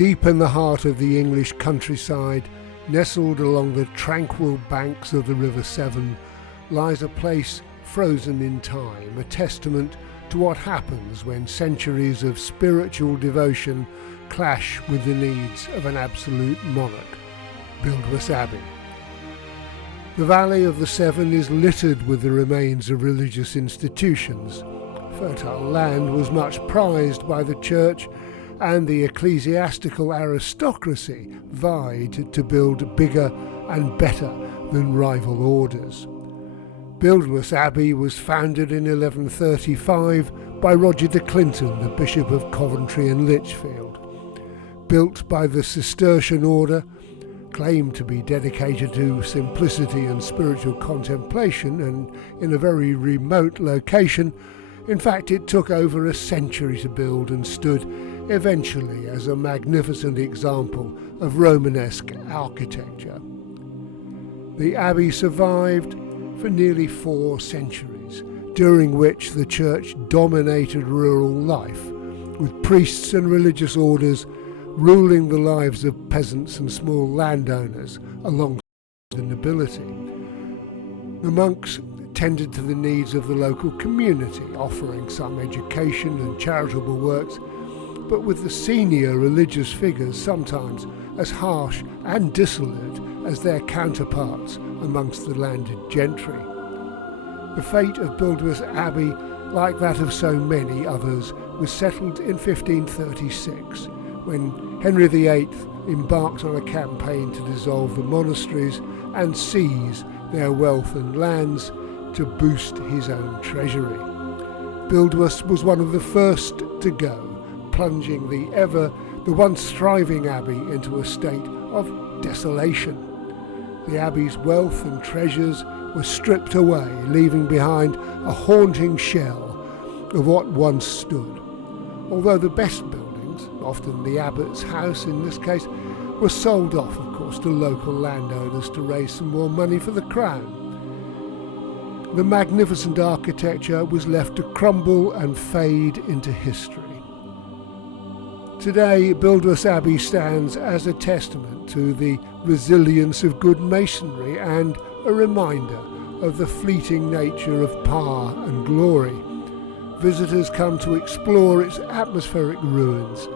Deep in the heart of the English countryside, nestled along the tranquil banks of the River Severn, lies a place frozen in time, a testament to what happens when centuries of spiritual devotion clash with the needs of an absolute monarch, Buildwas Abbey. The valley of the Severn is littered with the remains of religious institutions. Fertile land was much prized by the church, and the ecclesiastical aristocracy vied to build bigger and better than rival orders. Buildwas Abbey was founded in 1135 by Roger de Clinton, the Bishop of Coventry and Lichfield. Built by the Cistercian order, claimed to be dedicated to simplicity and spiritual contemplation, and in a very remote location. In fact, it took over a century to build and stood eventually as a magnificent example of Romanesque architecture. The abbey survived for nearly 4 centuries, during which the church dominated rural life, with priests and religious orders ruling the lives of peasants and small landowners alongside the nobility. The monks tended to the needs of the local community, offering some education and charitable works, but with the senior religious figures sometimes as harsh and dissolute as their counterparts amongst the landed gentry. The fate of Buildwas Abbey, like that of so many others, was settled in 1536, when Henry VIII embarked on a campaign to dissolve the monasteries and seize their wealth and lands to boost his own treasury. Buildwas was one of the first to go, plunging the once thriving abbey into a state of desolation. The abbey's wealth and treasures were stripped away, leaving behind a haunting shell of what once stood. Although the best buildings, often the abbot's house in this case, were sold off, of course, to local landowners to raise some more money for the crown. The magnificent architecture was left to crumble and fade into history. Today, Buildwas Abbey stands as a testament to the resilience of good masonry and a reminder of the fleeting nature of power and glory. Visitors come to explore its atmospheric ruins,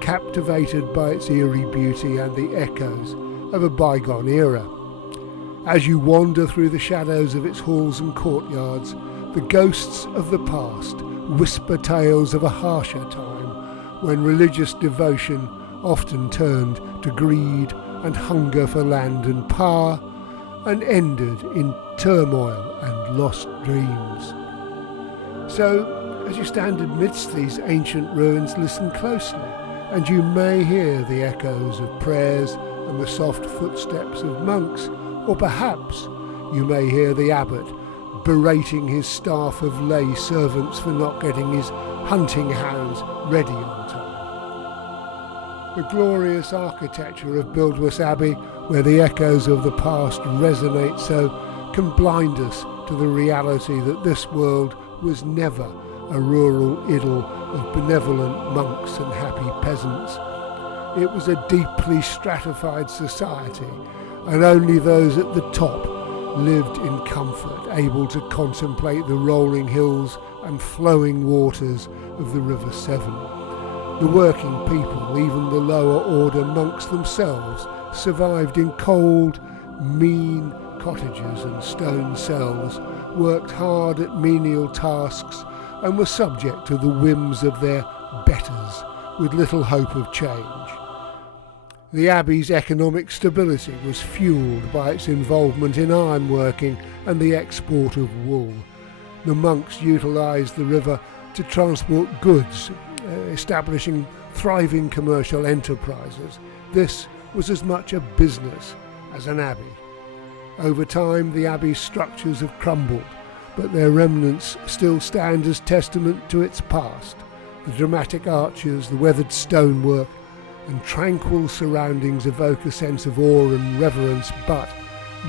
captivated by its eerie beauty and the echoes of a bygone era. As you wander through the shadows of its halls and courtyards, the ghosts of the past whisper tales of a harsher time, when religious devotion often turned to greed and hunger for land and power, and ended in turmoil and lost dreams. So, as you stand amidst these ancient ruins, listen closely, and you may hear the echoes of prayers and the soft footsteps of monks, or perhaps you may hear the abbot berating his staff of lay servants for not getting his hunting hounds ready on time. The glorious architecture of Buildwas Abbey, where the echoes of the past resonate so, can blind us to the reality that this world was never a rural idyll of benevolent monks and happy peasants. It was a deeply stratified society, and only those at the top lived in comfort, able to contemplate the rolling hills and flowing waters of the River Severn. The working people, even the lower order monks themselves, survived in cold, mean cottages and stone cells, worked hard at menial tasks, and were subject to the whims of their betters, with little hope of change. The abbey's economic stability was fuelled by its involvement in ironworking and the export of wool. The monks utilised the river to transport goods, establishing thriving commercial enterprises. This was as much a business as an abbey. Over time, the abbey's structures have crumbled, but their remnants still stand as testament to its past. The dramatic arches, the weathered stonework, and tranquil surroundings evoke a sense of awe and reverence, but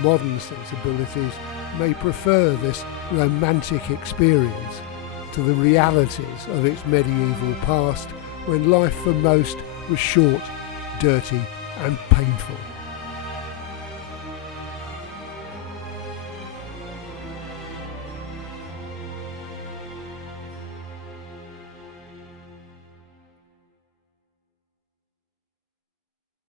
modern sensibilities may prefer this romantic experience to the realities of its medieval past, when life for most was short dirty and painful.